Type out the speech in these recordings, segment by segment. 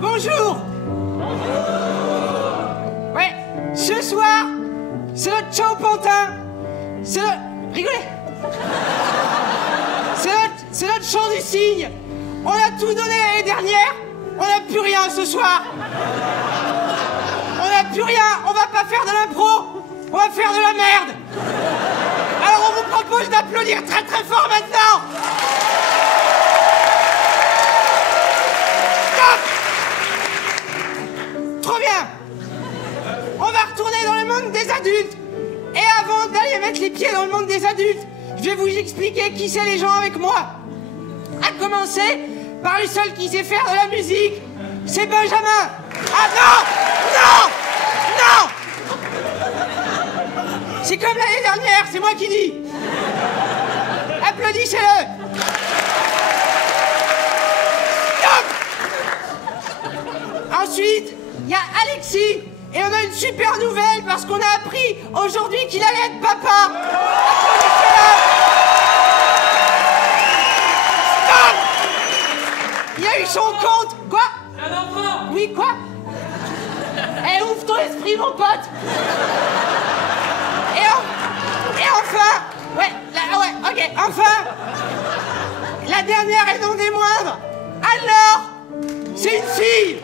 Bonjour. Ouais, ce soir, c'est notre show pantin. C'est notre... Rigolez. C'est notre show du cygne. On a tout donné l'année dernière. On n'a plus rien ce soir. On n'a plus rien. On va pas faire de l'impro. On va faire de la merde. Alors on vous propose d'applaudir très très fort maintenant. Trop bien. On va retourner dans le monde des adultes. Et avant d'aller mettre les pieds dans le monde des adultes, je vais vous expliquer qui c'est les gens avec moi. À commencer par le seul qui sait faire de la musique, c'est Benjamin. Ah non! Non! C'est comme l'année dernière, c'est moi qui dis. Applaudissez-le. Ensuite, il y a Alexis. Et on a une super nouvelle parce qu'on a appris aujourd'hui qu'il allait être papa. Stop! Il a eu son compte. Quoi? Un enfant. Oui, quoi? Eh, ouvre ton esprit, mon pote. Et enfin... Ouais, ok, enfin... La dernière et non des moindres. Alors, c'est une fille.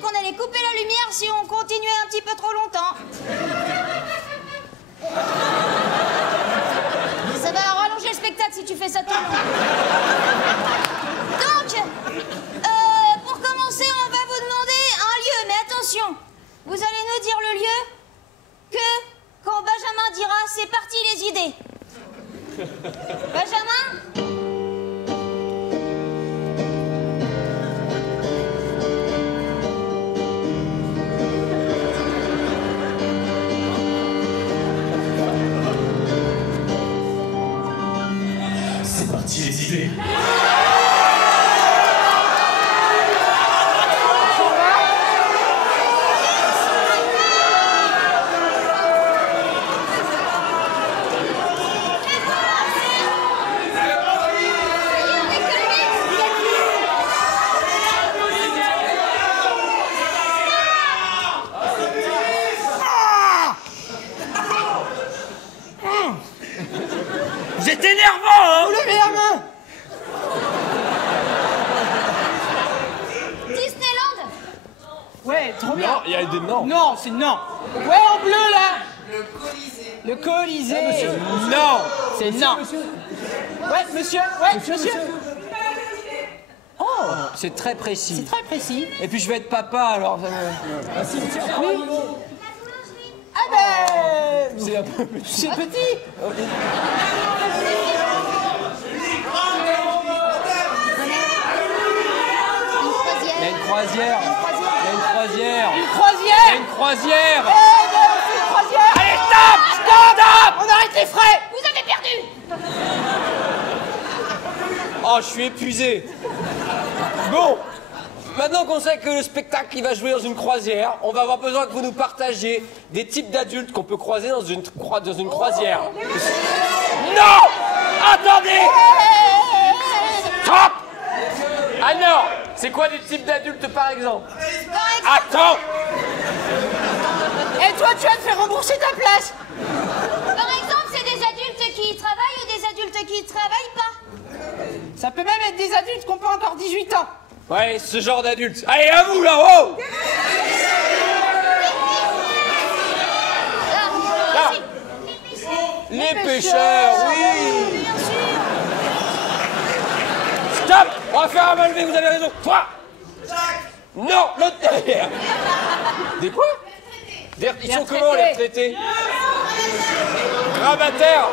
Qu'on allait couper la lumière si on continuait un petit peu trop longtemps. Ça va rallonger le spectacle si tu fais ça tout le long. Donc, pour commencer, on va vous demander un lieu. Mais attention, vous allez nous dire le lieu que quand Benjamin dira « c'est parti les idées ». Benjamin ? Les idées. Vous êtes énervant, hein? Vous levez la main. Disneyland? Ouais, trop bien. Non, il y a des noms. Non, c'est non. Ouais, en bleu, là. Le Colisée. Le Colisée. Ah, monsieur. Non. C'est non. Ouais, monsieur. Ouais, monsieur. Oh, C'est très précis. c'est très précis. Et puis je vais être papa alors. Oui. Ah ben... C'est un peu. C'est petit. Il y a une croisière. Il y a une croisière. Une Il y a croisière. une croisière. Eh ben, on fait une croisière. Allez, stop! Stop! On arrête les frais. Vous avez perdu! Oh, je suis épuisé. Bon, maintenant qu'on sait que le spectacle il va jouer dans une croisière, on va avoir besoin que vous nous partagiez des types d'adultes qu'on peut croiser dans une croisière. Non! Attendez! Stop! Alors, c'est quoi des types d'adultes par exemple? Attends! Et toi, tu vas te faire rembourser ta place. Par exemple, c'est des adultes qui travaillent ou des adultes qui travaillent pas? Ça peut même être des adultes qui n'ont pas encore 18 ans. Ouais, ce genre d'adultes. Allez, à vous là-haut! Là. Les pêcheurs, oui! Bien sûr. Stop! On va faire un mal levé, vous avez raison. Toi! Non, l'autre derrière. Des quoi? Ils sont comment les retraités? Grabataires.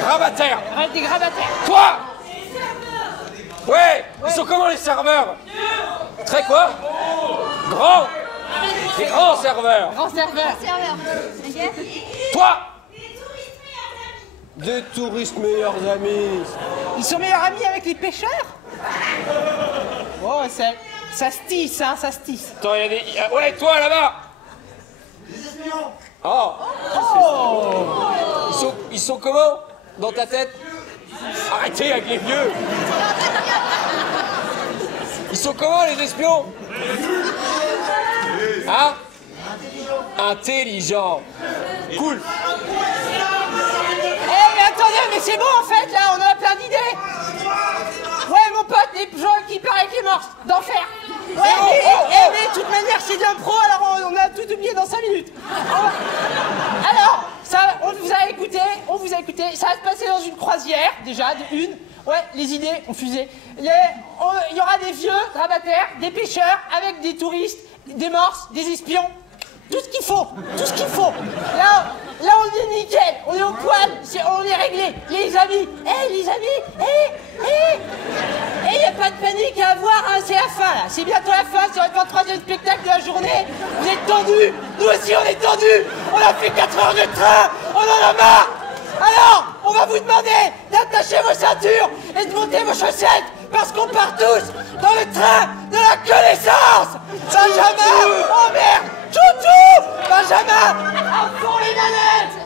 Grabataires. Des grabataires. Toi? Ouais. Ils sont comment les serveurs? Très quoi? Grands. Des grands serveurs. Grand serveur. Serveur. Ok. Toi? Des touristes meilleurs amis. Ils sont meilleurs amis avec les pêcheurs? Oh, ça se tisse, hein, ça se tisse. Attends, il y a des... Ouais, toi, là-bas. Oh. Ils sont comment dans ta tête? Arrêtez avec les vieux. Ils sont comment, les espions? Hein? Intelligents. Cool. Eh, mais attendez, mais c'est bon, en fait, là, on a plein d'idées. Ouais, mon pote, les gens qui paraît qu'il est mort d'enfer. Ouais, mais de toute manière, c'est de l'impro, alors on a tout oublié dans 5 minutes. Alors, ça, on vous a écouté, ça va se passer dans une croisière, déjà, de une. Ouais, les idées ont fusé. Il y aura des vieux grabataires, des pêcheurs, avec des touristes, des morses, des espions. Tout ce qu'il faut, tout ce qu'il faut. Là, on est nickel, on est au poil, on est réglé. Les amis, les amis, il n'y a pas de panique à avoir, hein, c'est la fin là. C'est bientôt la fin, c'est le 23e spectacle de la journée. Vous êtes tendus, nous aussi on est tendus. On a fait 4 heures de train, on en a marre. Alors, on va vous demander d'attacher vos ceintures et de monter vos chaussettes, parce qu'on part tous dans le train de la connaissance. Benjamin, oh merde, Chouchou, Benjamin, à fond les manettes.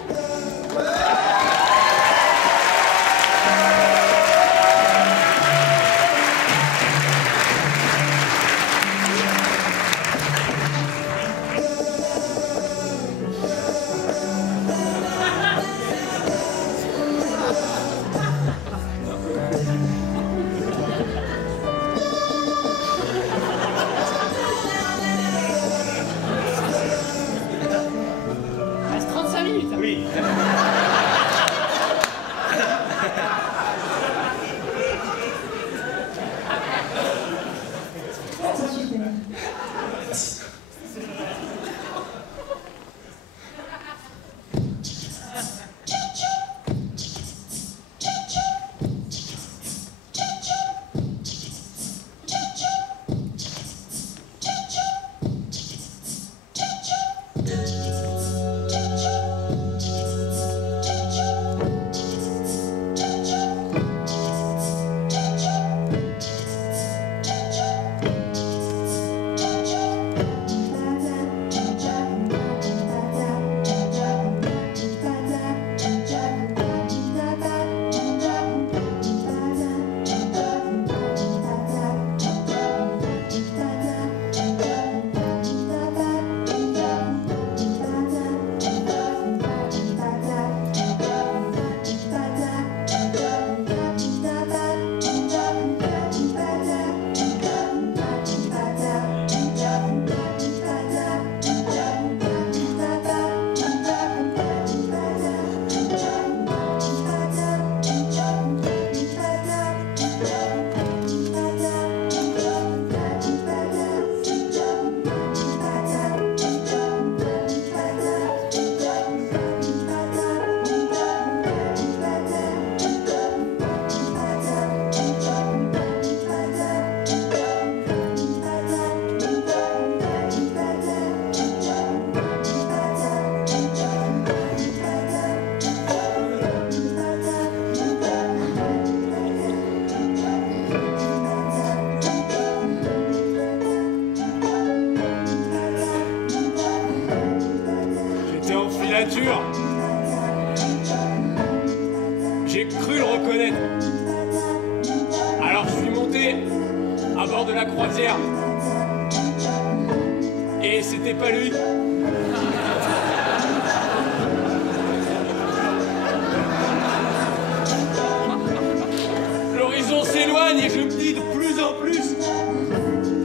Reste 35 minutes. Oui. J'ai cru le reconnaître. Alors je suis monté à bord de la croisière. Et c'était pas lui. L'horizon s'éloigne et je me dis de plus en plus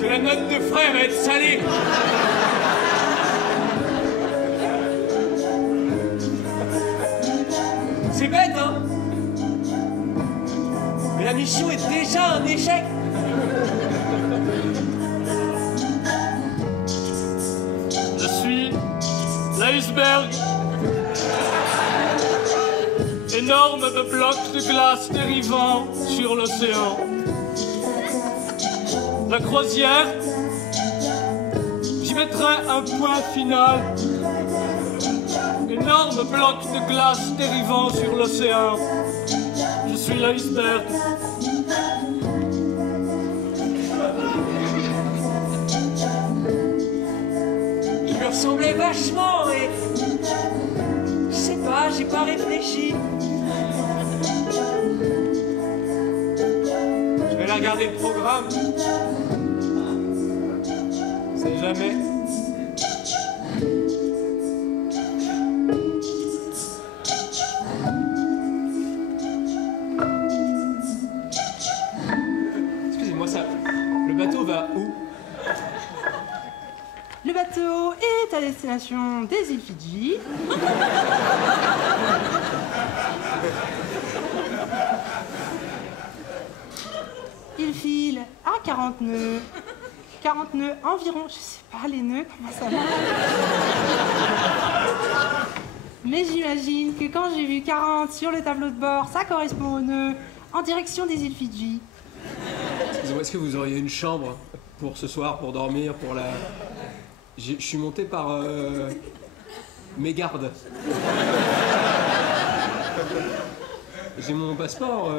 que la note de frais va être salée. C'est bête, hein? Mais la mission est déjà un échec. l'iceberg. Énorme bloc de glace dérivant sur l'océan. La croisière, j'y mettrai un point final. Énorme bloc de glace dérivant sur l'océan. Je suis l'iceberg. Il me ressemblait vachement et... Je sais pas, j'ai pas réfléchi. Je vais aller regarder le programme. C'est jamais. Excusez-moi, ça. Le bateau va où? Le bateau est à destination des îles Fidji. Il file à 40 nœuds. 40 nœuds environ, je sais pas les nœuds, comment ça va. Mais j'imagine que quand j'ai vu 40 sur le tableau de bord, ça correspond aux nœuds en direction des îles Fidji. Excusez-moi, est-ce que vous auriez une chambre pour ce soir, pour dormir, pour la... Je suis monté par mes gardes. J'ai mon passeport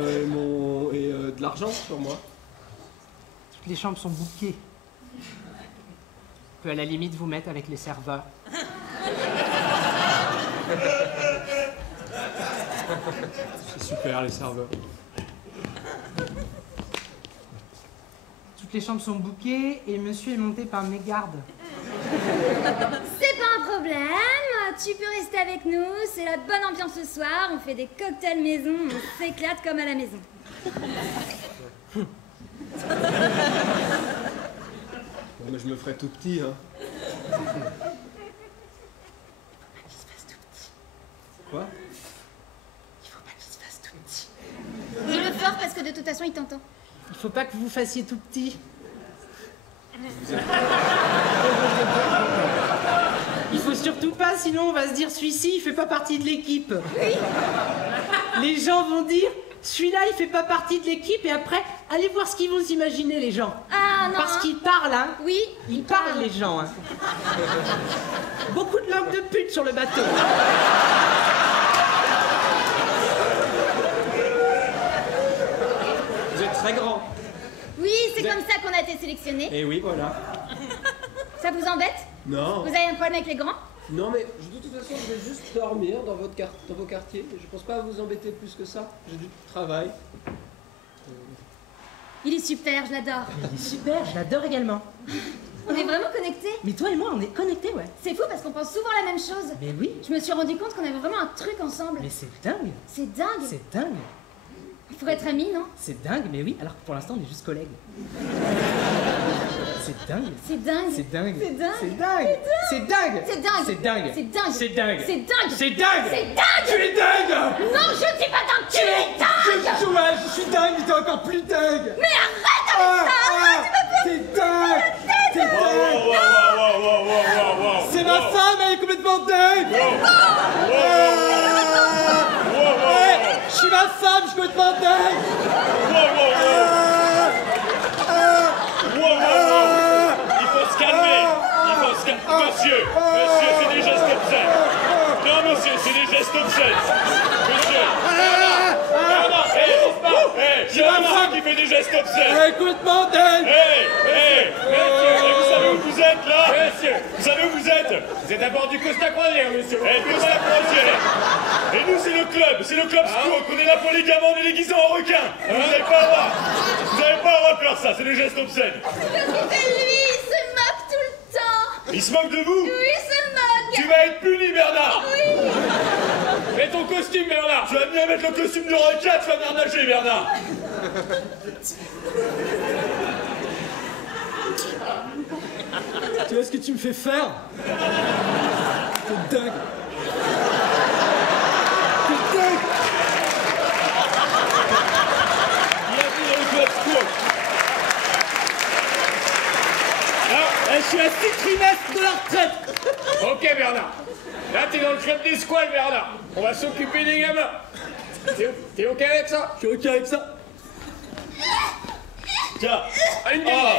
et de l'argent sur moi. Toutes les chambres sont bookées. On peut à la limite vous mettre avec les serveurs. C'est super, les serveurs. Toutes les chambres sont bookées et monsieur est monté par mes gardes. C'est pas un problème, tu peux rester avec nous, c'est la bonne ambiance ce soir, on fait des cocktails maison, on s'éclate comme à la maison. Moi, je me ferais tout petit, hein. Quoi? Il faut pas qu'il se fasse tout petit. Dis-le fort parce que de toute façon il t'entend. Il faut pas que vous vous fassiez tout petit. Il faut surtout pas, sinon on va se dire celui-ci il fait pas partie de l'équipe. Oui. Les gens vont dire celui-là il fait pas partie de l'équipe et après allez voir ce qu'ils vont s'imaginer les gens. Ah non. Parce qu'ils parlent hein. Oui. Ils parlent les gens hein. Beaucoup de langues de pute sur le bateau. Vous êtes très grand. Oui, c'est comme ça qu'on a été sélectionnés. Et oui, voilà. Ça vous embête? Non. Vous avez un problème avec les grands? Non, mais de toute façon, je vais juste dormir dans vos quartiers. Je pense pas vous embêter plus que ça. J'ai du travail. Il est super, je l'adore. Il est super, je l'adore également. On est vraiment connectés. Mais toi et moi on est connectés ouais. C'est fou parce qu'on pense souvent la même chose. Mais oui. Je me suis rendu compte qu'on avait vraiment un truc ensemble. Mais c'est dingue. C'est dingue. C'est dingue. Il faudrait être amis, non? C'est dingue, mais oui, alors que pour l'instant on est juste collègues. C'est dingue. C'est dingue. C'est dingue. C'est dingue. C'est dingue. C'est dingue. C'est dingue. C'est dingue. C'est dingue. C'est dingue. C'est dingue. C'est dingue. C'est dingue. Tu es dingue. Non, je ne suis pas dingue. Tu es dingue. Je suis dingue, mais t'es encore plus dingue. Mais arrête avec ça. C'est dingue. C'est dingue. C'est ma femme, elle est complètement dingue. Je suis ma femme, je suis complètement dingue. Il faut se calmer. Monsieur, c'est des gestes obscènes. Non, monsieur, c'est des gestes obscènes. Monsieur. J'ai un femme qui fait des gestes obscènes. Elle est complètement dingue. Monsieur, vous savez où vous êtes là? Monsieur, vous savez où vous êtes? Vous êtes à bord du Costa Croisière, monsieur. Costa Croisière. Et nous, c'est le club Stroke. On est là pour les gamins, on est déguisés en requin. Vous n'avez pas le droit. Vous n'avez pas le droit de faire ça, c'est des gestes obscènes. Écoutez, lui, il se moque tout le temps. Il se moque de vous? Oui, il se moque. Tu vas être puni, Bernard. Oui. Mets ton costume, Bernard. Tu vas bien mettre le costume de requin, tu vas venir nager, Bernard. Tu vois ce que tu me fais faire? T'es dingue. T'es dingue. Bienvenue dans le club Stroke. Je suis à 6 trimestres de la retraite. Ok, Bernard. Là, t'es dans le club des squales, Bernard. On va s'occuper des gamins. T'es OK avec ça? Je suis OK avec ça. Tiens.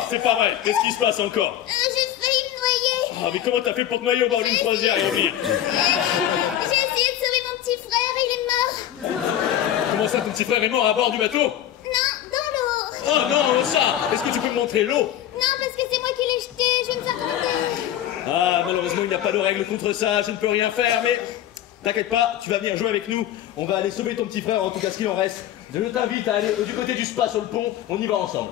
C'est pas vrai. Qu'est-ce qui se passe encore? J'ai failli me noyer. Ah, mais comment t'as fait pour te noyer au bord d'une croisière, Yomi? J'ai essayé de sauver mon petit frère, il est mort. Comment ça, ton petit frère est mort à bord du bateau? Non, dans l'eau. Oh non, ça! Est-ce que tu peux me montrer l'eau? Non, parce que c'est moi qui l'ai jeté, je ne s'attendais. Ah, malheureusement, il n'y a pas de règle contre ça, je ne peux rien faire, mais... T'inquiète pas, tu vas venir jouer avec nous. On va aller sauver ton petit frère, en tout cas ce qu'il en reste. Je t'invite à aller du côté du spa sur le pont, on y va ensemble.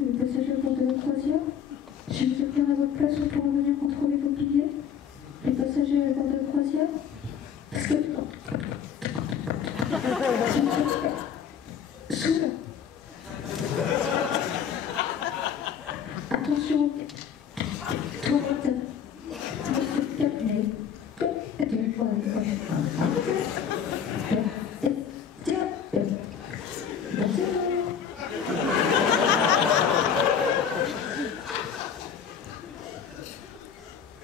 Les passagers à bord de la croisière, je vous ai bien à votre place pour venir contrôler vos billets. Les passagers à bord de la croisière, parce que... Sous là. Attention. Droite.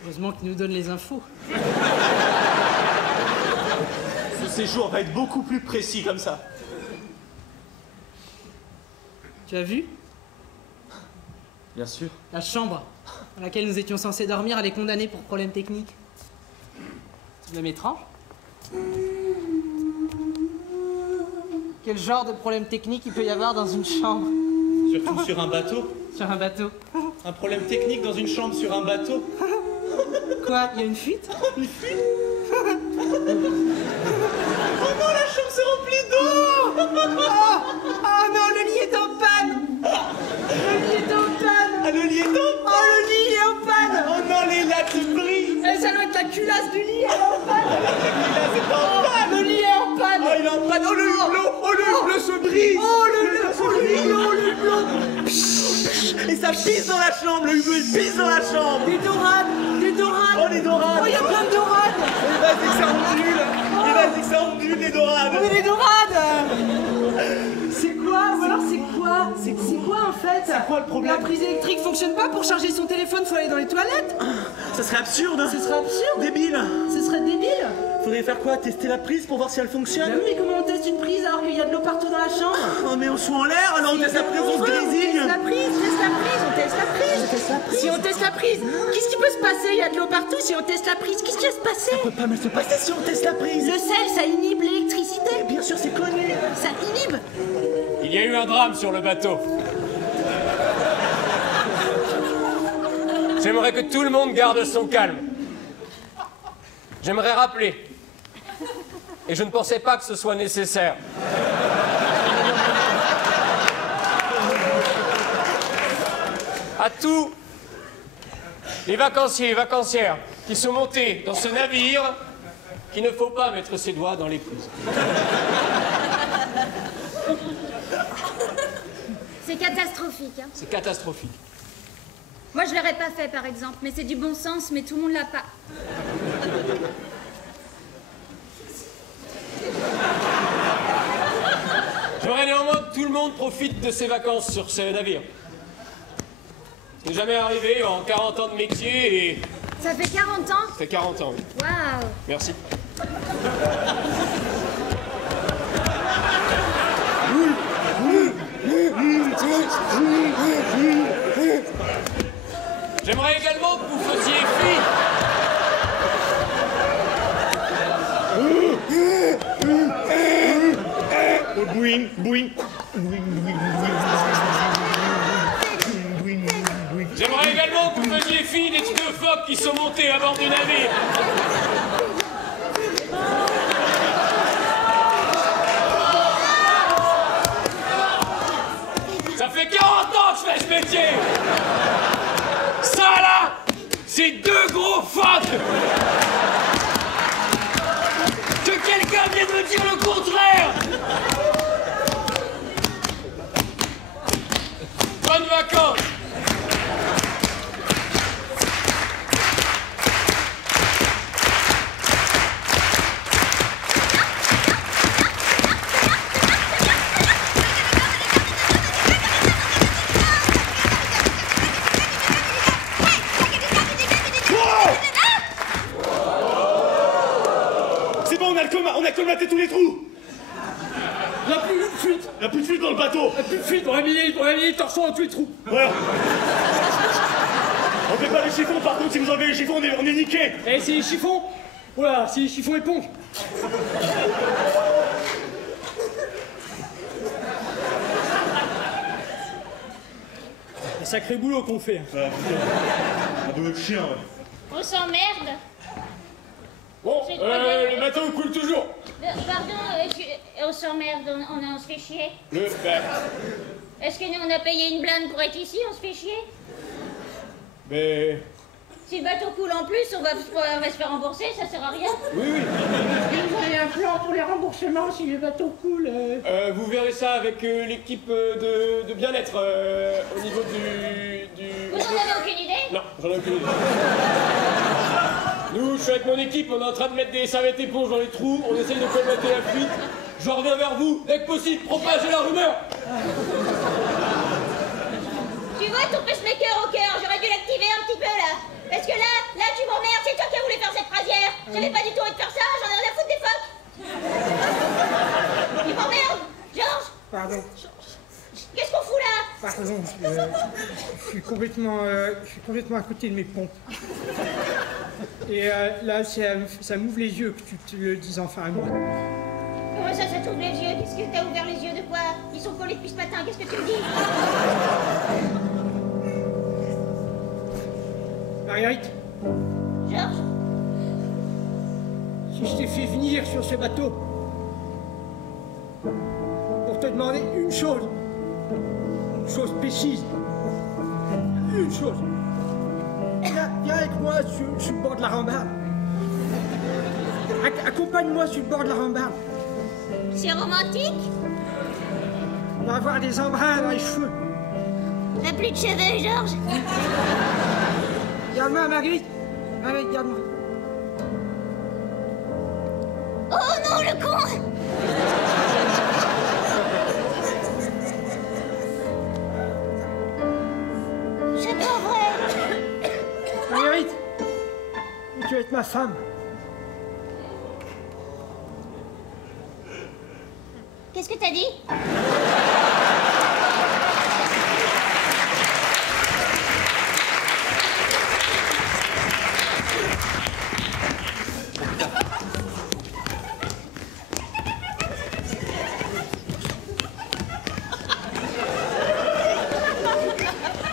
Heureusement qu'il nous donne les infos. Ce séjour va être beaucoup plus précis comme ça. Tu as vu? Bien sûr. La chambre dans laquelle nous étions censés dormir, elle est condamnée pour problème technique. C'est même étrange. Quel genre de problème technique il peut y avoir dans une chambre? Surtout sur un bateau. Sur un bateau. Un problème technique dans une chambre sur un bateau. Quoi? Il y a une fuite? Une fuite? Oh non, la chambre s'est remplie d'eau. Oh non, le lit est en panne! Le lit est en panne! Ah, le lit est en panne. Oh, le lit est en panne! Oh non, les lattes brisent. Eh, ça doit être la culasse du lit, elle est en panne! Là, c'est en panne. Le lit est en panne! Oh, il est en panne. Oh, le hublot se brise. Oh, le hublot! Et ça pisse dans la chambre. Le hublot, il pisse dans la chambre. Des dorades! Des dorades! Oh, les dorades. Oh, il y a plein de dorades! Et vas-y que ça ondule. Et vas-y que ça ondule, les dorades. Oh, mais les dorades! C'est quoi? Ou alors c'est quoi? C'est quoi en fait? C'est quoi le problème? La prise électrique fonctionne pas, pour charger son téléphone faut aller dans les toilettes? Ça serait absurde. Ce serait absurde! Débile. Ce serait débile! Faudrait faire quoi? Tester la prise pour voir si elle fonctionne? Bah oui, mais comment on teste une prise alors qu'il y a de l'eau partout dans la chambre? Oh, mais on soit en l'air, alors on teste la prise, on se On grésille. teste la prise, on teste la prise. Si on teste la prise, qu'est-ce qui peut se passer? Il y a de l'eau partout, si on teste la prise, qu'est-ce qui va se passer? Ça peut pas mal se passer si on teste la prise. Le sel, ça inhibe l'électricité. Bien sûr, c'est connu. Ça inhibe. Il y a eu un drame sur le bateau. J'aimerais que tout le monde garde son calme. J'aimerais rappeler, et je ne pensais pas que ce soit nécessaire, à tous les vacanciers et vacancières qui sont montés dans ce navire qu'il ne faut pas mettre ses doigts dans les prises. C'est catastrophique, hein. C'est catastrophique. Moi, je l'aurais pas fait, par exemple, mais c'est du bon sens, mais tout le monde l'a pas. J'aimerais néanmoins que tout le monde profite de ses vacances sur ce navire. C'est jamais arrivé en 40 ans de métier et... Ça fait 40 ans? Ça fait 40 ans, oui. Waouh! Merci. J'aimerais également que vous fassiez fi. Boing, boing. J'aimerais également que vous faisiez fi des deux phoques qui sont montés à bord du navire. Ça fait 40 ans que je fais ce métier. Ça là, c'est deux gros phoques. Que quelqu'un vienne me dire le contraire. Bonnes vacances. C'est bon, on a colmaté tous les trous. Il n'y a plus de fuite. Il n'y a plus de fuite dans le bateau. Il n'y a plus de fuite. On a mis les torchons dans tous les trous. Voilà. On fait pas les chiffons, par contre, si vous enlevez les chiffons, on est niqué. Et c'est les chiffons. Voilà, c'est les chiffons éponges. Un sacré boulot qu'on fait. Ah, putain. Un peu de chien, ouais. On s'emmerde. Bon, C'est très bien. le bateau coule toujours. Pardon, on s'emmerde, on se fait chier. Ben, Est-ce que nous, on a payé une blinde pour être ici, on se fait chier? mais... Si le bateau coule en plus, on va se faire rembourser, ça sert à rien. Oui, oui. Vous avez un plan pour les remboursements si le bateau coule Vous verrez ça avec l'équipe de bien-être au niveau du... Vous en avez aucune idée? Non, j'en ai aucune idée. Nous, je suis avec mon équipe, on est en train de mettre des serviettes éponges dans les trous, on essaye de colmater la fuite. Je reviens vers vous, dès que possible, propagez la rumeur. Tu vois ton pacemaker au cœur, j'aurais dû l'activer un petit peu là. Parce que là, tu m'emmerdes, c'est toi qui as voulu faire cette phrasière. J'avais pas du tout envie de faire ça, j'en ai rien à foutre des phoques. Tu m'emmerdes, Georges. Pardon, Qu'est-ce qu'on fout là? pardon, je suis complètement à côté de mes pompes. Et là, ça m'ouvre les yeux que tu te le dises enfin à moi. Comment ça t'ouvre les yeux? Qu'est-ce que t'as ouvert les yeux de quoi? Ils sont collés depuis ce matin, qu'est-ce que tu me dis? Marguerite, Georges? si je t'ai fait venir sur ce bateau pour te demander une chose précise, une chose. Viens avec moi sur le bord de la rambarde. Accompagne-moi sur le bord de la rambarde. C'est romantique? On va avoir des embruns dans les cheveux. T'as plus de cheveux, Georges? Regarde-moi, Marguerite. Allez, regarde-moi. Oh non, le con! C'est pas vrai! Marguerite, tu vas être ma femme. Qu'est-ce que t'as dit?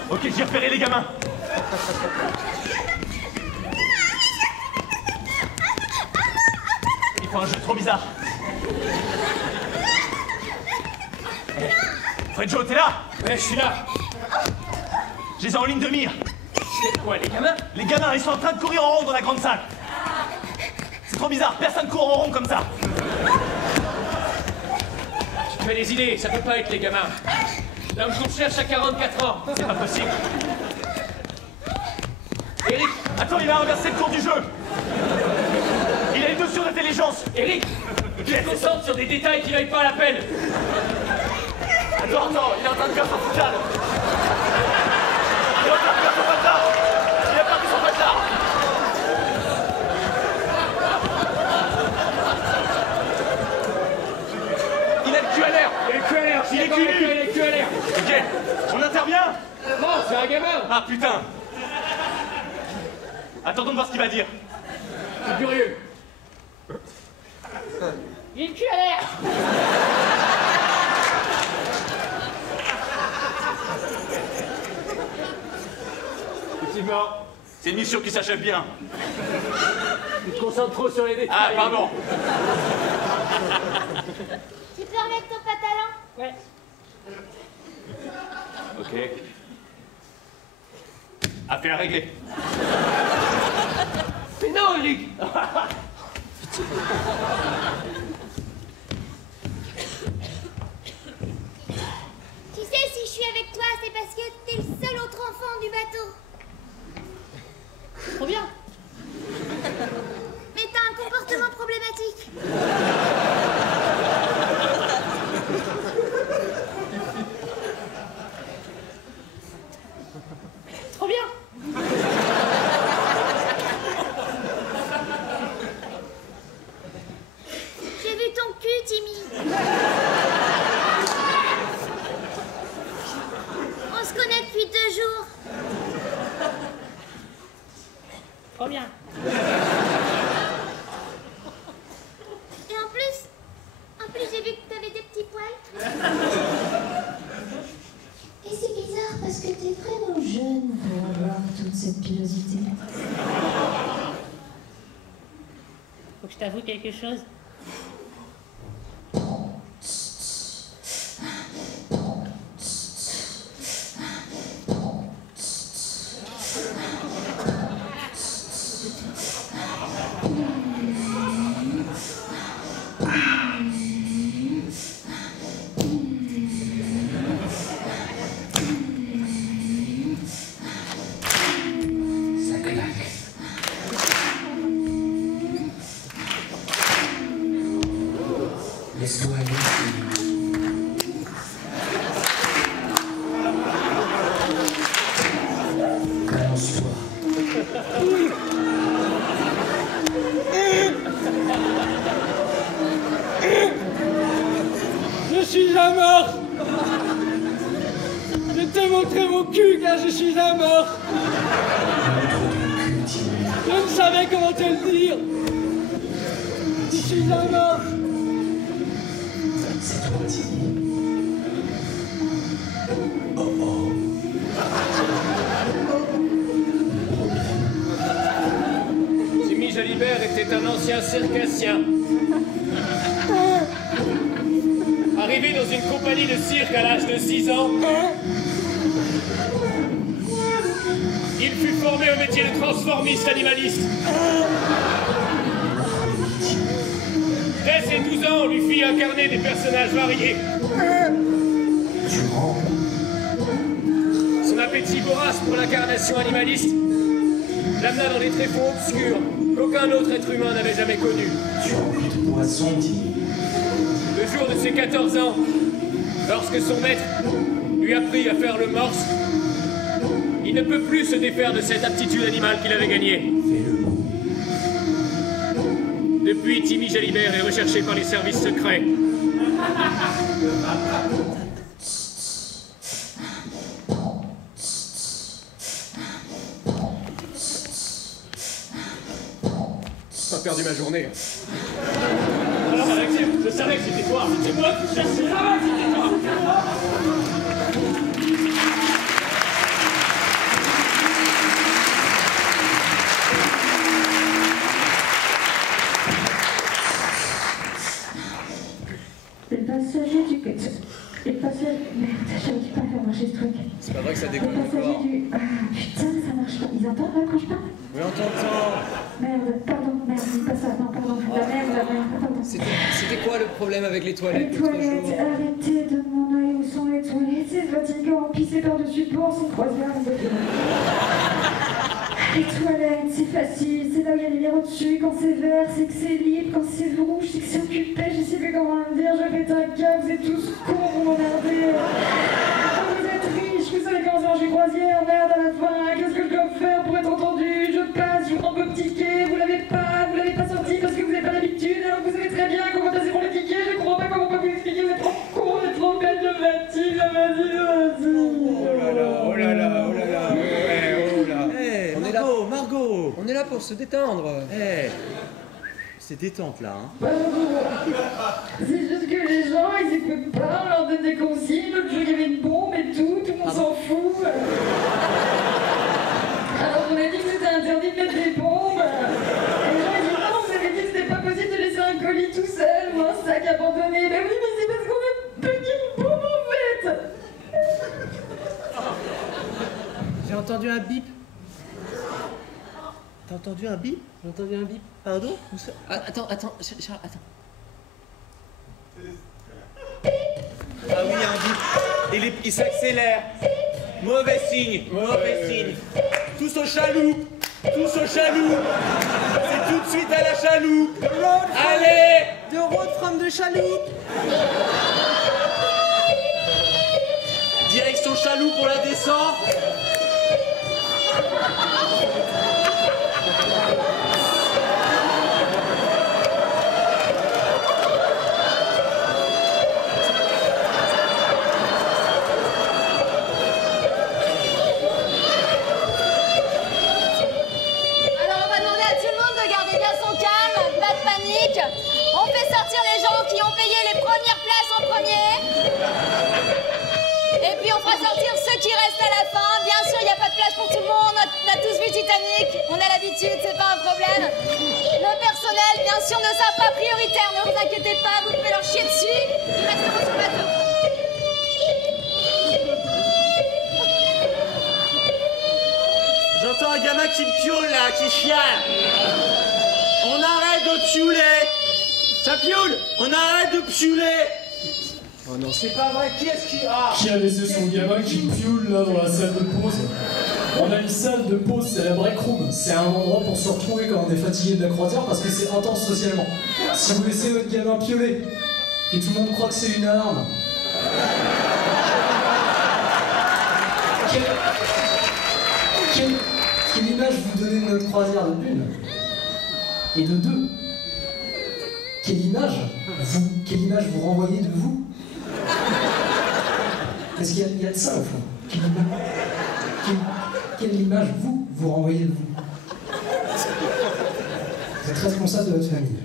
Ok, j'ai repéré les gamins. Ils font un jeu trop bizarre. Fredjo, t'es là? Ouais, je suis là. Je les ai en ligne de mire. C'est quoi, les gamins? Les gamins, ils sont en train de courir en rond dans la grande salle. C'est trop bizarre, personne court en rond comme ça. Tu fais des idées, ça peut pas être les gamins. L'homme qu'on cherche à 44 ans. C'est pas possible. Eric, Attends, il a inversé le cours du jeu. Il a une notion d'intelligence. Eric, tu te concentres sur des détails qui valent pas la peine. Attends, il est en train de faire son foutade. Il est en train de faire son bâtard. Il a perdu son bâtard. Il a le cul à l'air. Il a le cul à l'air. Il est Il a cul. le cul à l'air. Ok, on intervient. Non, c'est un gamin. Ah putain. Attendons de voir ce qu'il va dire. Je suis curieux. J'ai le cul à l'air! Effectivement, C'est une mission qui s'achève bien. tu te concentres trop sur les détails. Ah, pardon. Tu peux remettre ton pantalon? Ouais. Ok. Affaire réglée. Mais non, Eric. Tu sais, si je suis avec toi, c'est parce que trop bien. Et en plus, j'ai vu que t'avais des petits poils. Et c'est bizarre parce que t'es vraiment jeune pour avoir toute cette pilosité. Faut que je t'avoue quelque chose. Laisse-toi aller. Balance-toi. Je suis un mort. Je te montrerai mon cul car je suis un mort. Je ne savais comment te le dire. Je suis un mort. C'est toi, Timmy. Oh oh. Timmy Jalibert était un ancien circassien. Arrivé dans une compagnie de cirque à l'âge de 6 ans, il fut formé au métier de transformiste animaliste. Dès ses 12 ans, on lui fit incarner des personnages variés. Son appétit vorace pour l'incarnation animaliste l'amena dans des tréfonds obscurs qu'aucun autre être humain n'avait jamais connus. Tu as envie de poisson, Timmy. Le jour de ses 14 ans, lorsque son maître lui apprit à faire le morse, il ne peut plus se défaire de cette aptitude animale qu'il avait gagnée. Fais-le beau. Depuis, Timmy Jalibert est recherché par les services secrets. J'ai pas perdu ma journée. Je savais que c'était toi. C'est moi qui cherchais. C'était toi. Les passagers du... Les passagers... Merde, j'arrive pas à faire marcher ce truc. C'est pas vrai que ça Les déconne passagers encore. du... Ah putain, ça marche pas. Ils entendent là quand je parle? Oui, on t'entend. Merde, pardon, merde, dis pas ça. Non, pardon. La merde, pardon. C'était quoi le problème avec les toilettes Les toilettes, arrêtez de mon œil, où sont les toilettes? C'est fatigant, pisser par-dessus le pont, c'est croisière, on peut dire. Les toilettes, c'est facile, c'est là où il y a les lumières au-dessus, quand c'est vert, c'est que c'est libre, quand c'est rouge, c'est que c'est occupé, je sais plus comment me dire, je pète un câble, vous êtes tous cons, vous m'emmerdez. Ah, vous êtes riches, vous savez comment ça marche les croisières, merde à la fin, qu'est-ce que je dois faire pour être entendu? Je passe, je prends vos tickets, vous l'avez pas sorti parce que vous n'avez pas l'habitude, alors que vous savez très bien comment passer pour les tickets, je comprends pas comment on peut vous expliquer, vous êtes trop cons, vous êtes trop bête de fatigue, la fatigue. Oh là là, oh là là. Hé, On est là. Margot. On est là pour se détendre. Hé, c'est détente là, hein. C'est juste que les gens, ils écoutent pas, on leur donne des consignes, l'autre jour il y avait une bombe et tout le monde s'en fout. Alors on a dit que c'était interdit de mettre des bombes. Et les gens ils disent non, vous avez dit que c'était pas possible de laisser un colis tout seul ou un sac abandonné. Mais oui, mais c'est parce qu'on a payé une bombe en fait. J'ai entendu un bip. T'as entendu un bip? J'ai entendu un bip. Pardon? Où ça? Attends, Charles, attends. Ah oui, un bip. Il s'accélère. Mauvais signe, mauvais signe. Tous au chaloupe. Tous au chaloupe. C'est tout de suite à la chaloupe. Allez. The road from the chaloupe. Direction chaloupe pour la descente. Alors on va les premières places en premier. Et puis on fera sortir ceux qui restent à la fin. Bien sûr, il n'y a pas de place pour tout le monde. On a tous vu Titanic. On a l'habitude, c'est pas un problème. Le personnel, bien sûr, ne sera pas prioritaire. Ne vous inquiétez pas, vous pouvez leur chier dessus. Ils resteront sur le bateau. J'entends un gamin qui me piole là, qui chiale. On arrête de piouler. Ça pioule! On arrête de piouler. Oh non, C'est pas vrai, qui est-ce qui... Ah. Qui a laissé son gamin qui pioule là dans la salle de pause? On a une salle de pause, c'est la break room. C'est un endroit pour se retrouver quand on est fatigué de la croisière parce que c'est intense socialement. Si vous laissez votre gamin pioler, que tout le monde croit que c'est une alarme, quelle image vous donnez de notre croisière de une? Et de deux? Quelle image vous renvoyez de vous? Parce qu'il y a de ça au fond. Quelle image vous renvoyez de vous? Vous êtes responsable de votre famille.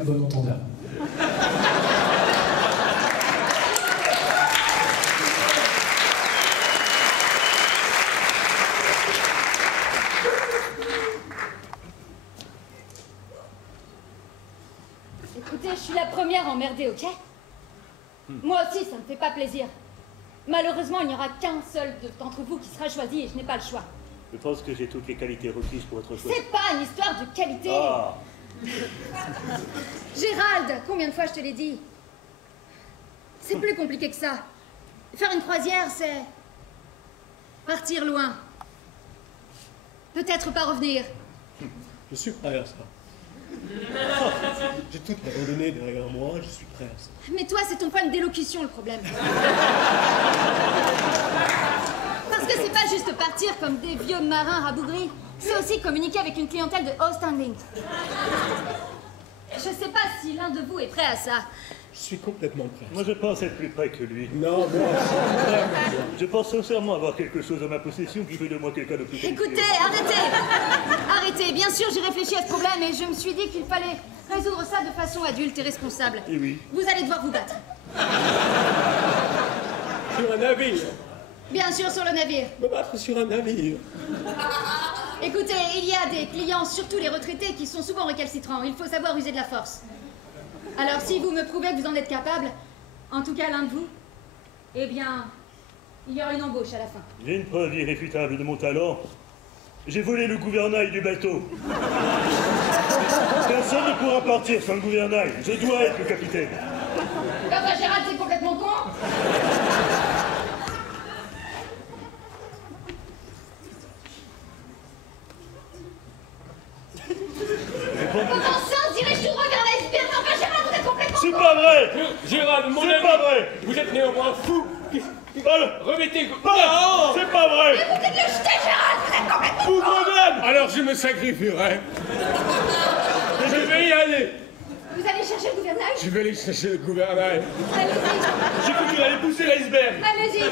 À bon entendeur. Écoutez, je suis la première emmerdée, ok? Moi aussi, ça me fait pas plaisir. Malheureusement, il n'y aura qu'un seul d'entre vous qui sera choisi et je n'ai pas le choix. Je pense que j'ai toutes les qualités requises pour être choisi. C'est pas une histoire de qualité. Ah. Gérald, combien de fois je te l'ai dit? C'est plus compliqué que ça. Faire une croisière, c'est partir loin. Peut-être pas revenir. Je suis prêt à ça. J'ai toute la randonnée derrière moi, je suis prêt à ça. Mais toi, c'est ton point d'élocution le problème. Parce que c'est pas juste partir comme des vieux marins rabougris, c'est aussi communiquer avec une clientèle de haut standing. Je sais pas si l'un de vous est prêt à ça. Je suis complètement prêt. Moi, je pense être plus près que lui. Non, moi, Je pense sincèrement avoir quelque chose à ma possession qui fait de moi quelqu'un de plus qualifié. Écoutez, arrêtez. Bien sûr, j'ai réfléchi à ce problème et je me suis dit qu'il fallait résoudre ça de façon adulte et responsable. Et oui. Vous allez devoir vous battre. sur un navire. Bien sûr, sur le navire. Me battre sur un navire. Écoutez, il y a des clients, surtout les retraités, qui sont souvent récalcitrants. Il faut savoir user de la force. Alors, si vous me prouvez que vous en êtes capable, en tout cas l'un de vous, eh bien, il y aura une embauche à la fin. J'ai une preuve irréfutable de mon talent. J'ai volé le gouvernail du bateau. Personne ne pourra partir sans le gouvernail. Je dois être le capitaine. Papa Gérald, c'est complètement con. Comment ça, on dirait que je regarde l'iceberg? Papa Gérald, vous êtes complètement con. C'est pas vrai. Gérald, mon ami, C'est pas vrai. vous êtes néanmoins fou. Remettez... Non, c'est pas vrai. Vous êtes le jeter, Gérald, vous êtes complètement Vous vous-même. Alors je me sacrifierai. Je vais y aller. Vous allez chercher le gouvernail? Je vais aller chercher le gouvernail. Allez-y, J'ai cru qu'il allait pousser l'iceberg. allez-y.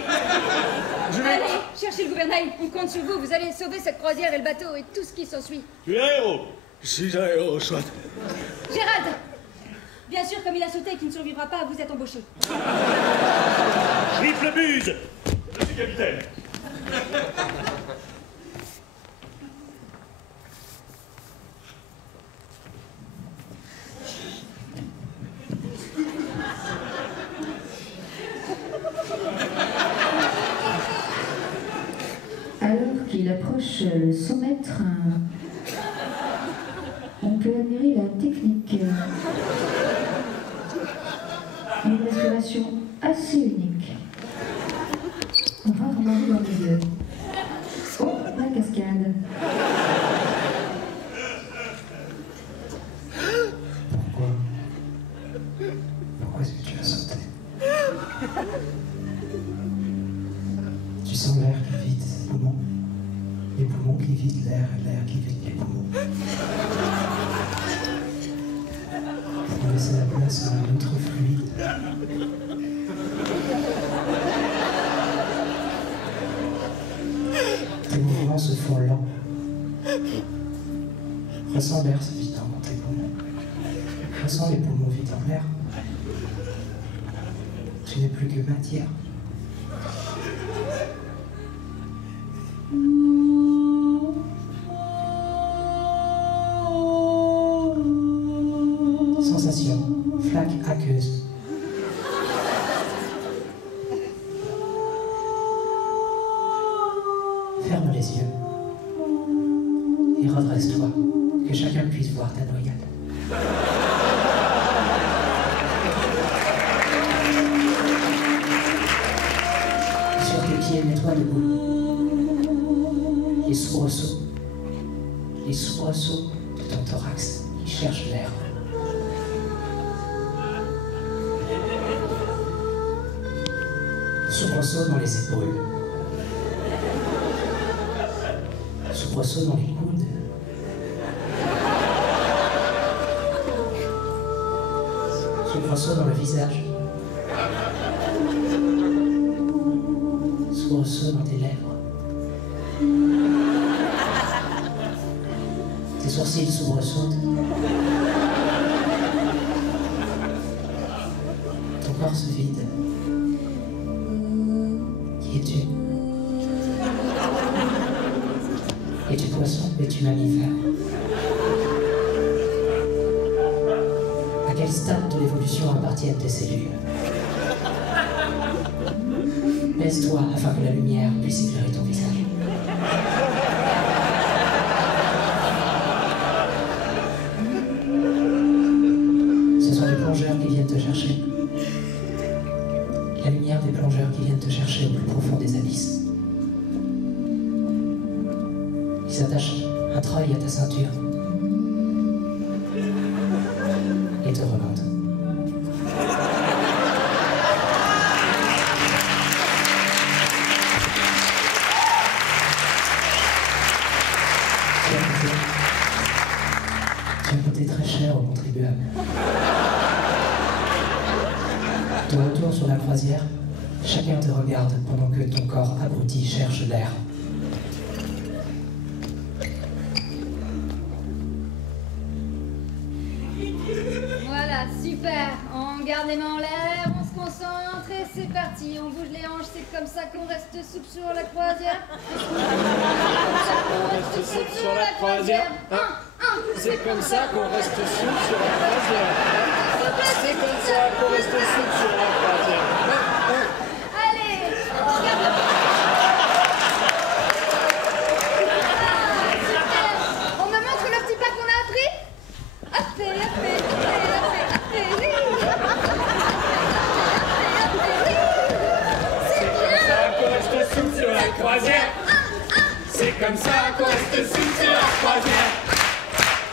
Je vais... Allez, cherchez le gouvernail. On compte sur vous. Vous allez sauver cette croisière et le bateau et tout ce qui s'ensuit. Tu es un héros. Je suis un héros, soit. Gérald! Bien sûr, comme il a sauté et qu'il ne survivra pas, vous êtes embauché. Triple buse. Je suis capitaine. Alors qu'il approche le 100 mètres, on peut admirer la technique. Une respiration assez unique. Rarement vue dans les yeux. Oh, la cascade. Pourquoi est-ce que tu as sauté? Tu sens l'air qui vide ses poumons, les poumons qui vident l'air et l'air qui vide les poumons. Pour laisser la place à un autre fluide. Tes mouvements se font lents. Ressens l'air se vidant dans tes poumons. Ressens les poumons vides. est en l'air. Je n'ai plus que matière. Sensation, flaque aqueuse. Ferme les yeux et redresse-toi, que chacun puisse voir ta noyade. Sur tes pieds, mets-toi debout. Les soubresauts de ton thorax qui cherchent l'air. Soubresauts dans les épaules. Soubresauts dans les coudes. Soubresauts dans le visage. Soubresauts dans tes lèvres. Tes sourcils soubresautent. Ton corps se vide. Qui es-tu? Es-tu poisson? Es-tu mammifère? À quel stade de l'évolution appartiennent tes cellules? Baisse-toi afin que la lumière puisse éclairer ton visage. Ce sont les plongeurs qui viennent te chercher. La lumière des plongeurs qui viennent te chercher au plus profond des abysses. Ils s'attachent un treuil à ta ceinture et te remontent. Tu as coûté très cher au contribuable. De retour sur la croisière, chacun te regarde pendant que ton corps abruti cherche l'air. Voilà, super. On garde les mains en l'air, on se concentre et c'est parti. On bouge les hanches, c'est comme ça qu'on reste souple sur la croisière. On reste souple sur la croisière. C'est comme ça qu'on reste souple sur la croisière. C'est comme ça qu'on reste souple sur la croisière. Allez, regarde le... On me montre le petit pas qu'on a appris? C'est comme ça qu'on reste souple sur la croisière.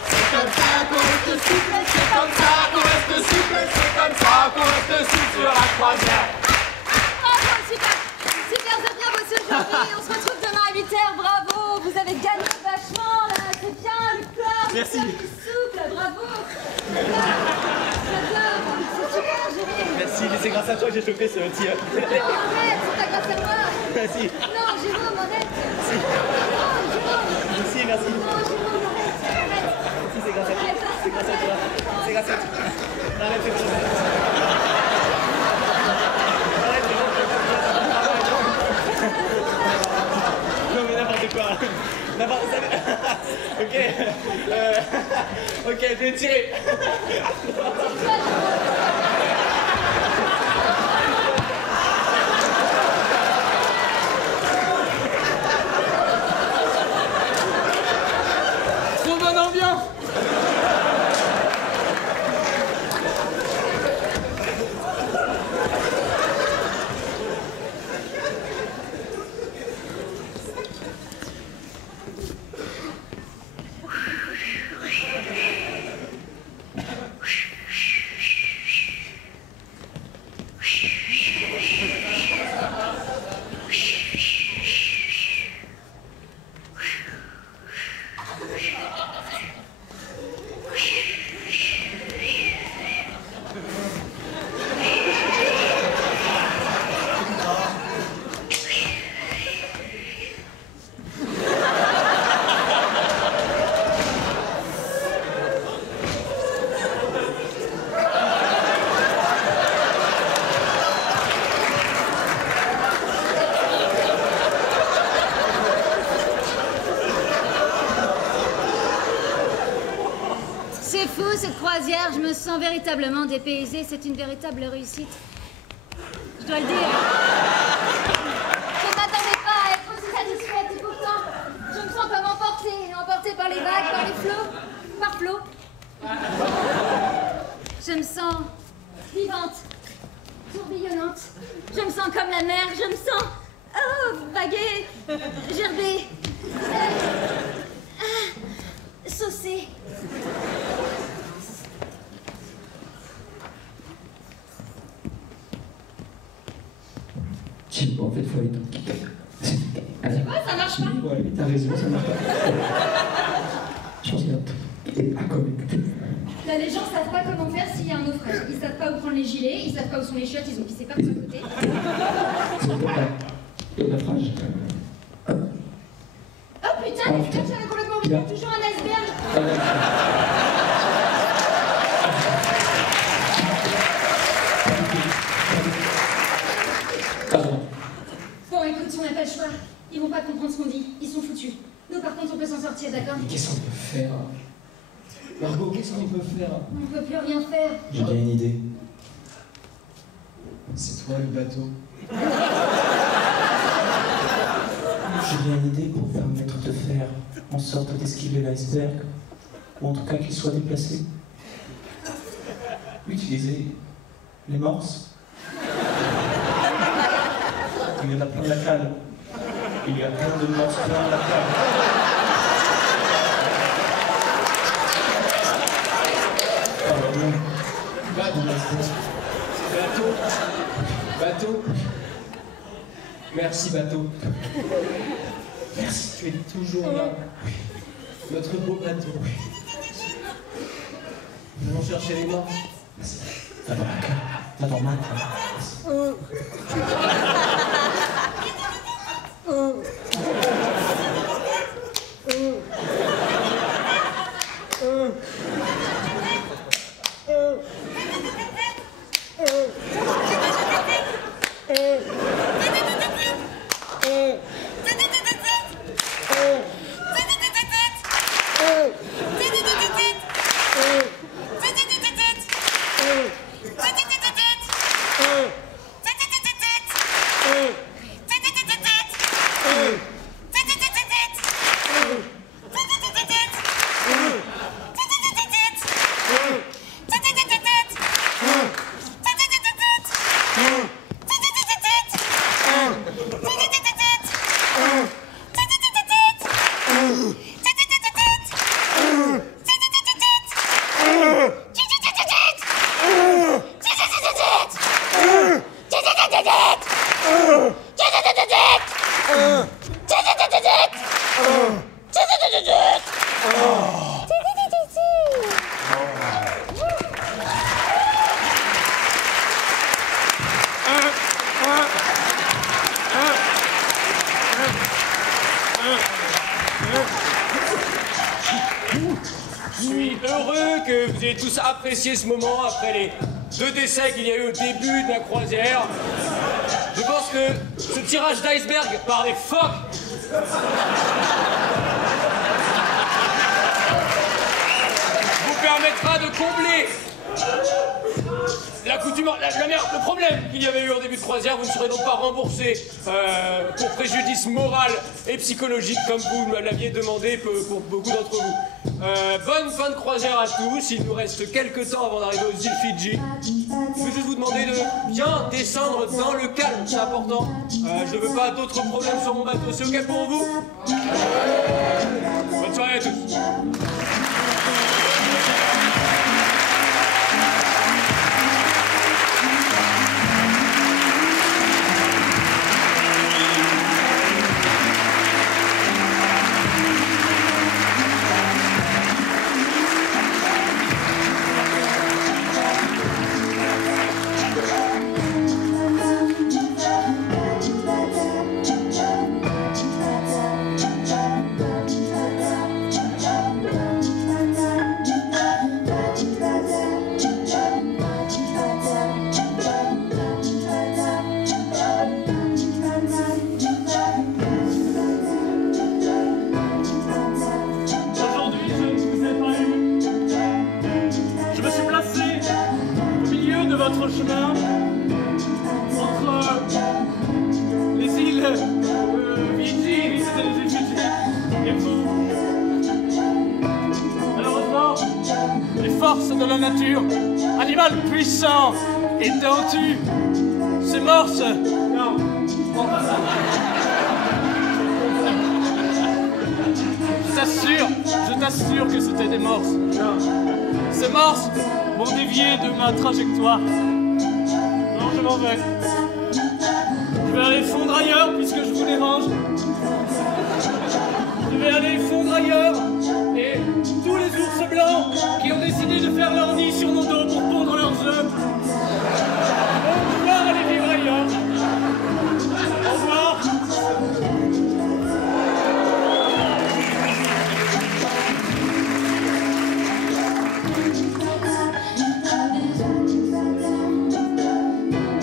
C'est comme ça qu'on reste souple, c'est comme ça qu'on reste souple, c'est comme ça qu'on reste souple sur la croisière. Bravo, super, super, bravo ce aujourd'hui. On se retrouve demain à 8h, bravo. Vous avez gagné vachement là, c'est bien le corps. Merci. Souple, bravo. J'adore, c'est super, Jérémy. Merci, mais c'est grâce à toi que j'ai chopé ce petit. Non, arrête, c'est pas grâce à moi. Merci. Non, Jérôme, arrête. Merci. Non, Jérôme. Merci, merci. Non, Jérôme, arrête. Merci, c'est grâce à toi. C'est grâce à toi. C'est grâce à toi. Arrête, c'est grâce à toi. Arrête, c'est grâce à toi. Non, mais n'importe quoi. N'importe quoi. Ok. Ok, je vais tirer. Trop bonne ambiance. fou, cette croisière. Je me sens véritablement dépaysée. C'est une véritable réussite. Je dois le dire. Je ne m'attendais pas à être aussi satisfaite. Et pourtant, je me sens comme emportée par les vagues, par les flots, par Flo. Je me sens vivante, tourbillonnante. Je me sens comme la mer. Je me sens... Oh, vaguée, gerbée, saucée. Bon, en fait, faut aller dans... C'est quoi, ça marche pas? Ouais, t'as raison, ça marche pas. Je pense qu'il y a un truc à connecter. Là, les gens savent pas comment faire s'il y a un naufrage. Ils savent pas où prendre les gilets, ils savent pas où sont les chiottes, ils ont pissé partout à côté. C'est pour ça. Et le naufrage. Oh putain, l'iceberg, j'avais complètement oublié. Toujours un iceberg. Bon, écoute, on n'a pas le choix. Ils vont pas comprendre ce qu'on dit. Ils sont foutus. Nous, par contre, on peut s'en sortir, d'accord? Mais qu'est-ce qu'on peut faire? Margot, qu'est-ce qu'on peut faire? On peut plus rien faire. J'ai bien une idée. C'est toi le bateau. J'ai bien une idée pour permettre de faire en sorte d'esquiver l'iceberg, ou en tout cas qu'il soit déplacé. Utiliser les morses. Il y en a plein de la cale. Il y a plein de morses plein de la cale. Bateau. Merci, bateau. Merci, tu es toujours là. Notre beau bateau. Nous allons chercher les morts. Va dans la cale. Va dans ma cale. Apprécier ce moment après les 2 décès qu'il y a eu au début de la croisière. Je pense que ce tirage d'iceberg par des phoques vous permettra de combler l'accoutumance, le problème qu'il y avait eu en début de croisière. Vous ne serez donc pas remboursé pour préjudice moral et psychologique comme vous me l'aviez demandé pour beaucoup d'entre vous. Bonne fin de croisière à tous. Il nous reste quelques temps avant d'arriver aux îles Fidji. Je vais juste vous demander de bien descendre dans le calme, c'est important. Je ne veux pas d'autres problèmes sur mon bateau. C'est ok pour vous? Bonne soirée à tous. chemin entre les îles Fidji, les îles Fidji et vous. Malheureusement, les forces de la nature, animal puissant et dentu, ces morses... Non, je t'assure que c'était des morses. Non. Ces morses m'ont dévié de ma trajectoire. Non, je m'en vais. Je vais aller fondre ailleurs puisque je vous dérange. Je vais aller fondre ailleurs. Et tous les ours blancs qui ont décidé de faire leur nid sur mon dos pour pondre leurs œufs vont pouvoir aller vivre ailleurs. Au revoir.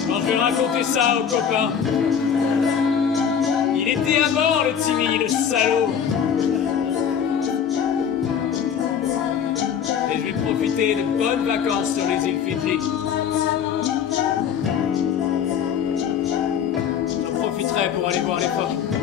Je vais raconter ça aux copains. Il était à mort, le Timmy, le salaud. Et je vais profiter de bonnes vacances sur les îles Fidji. J'en profiterai pour aller voir les phoques.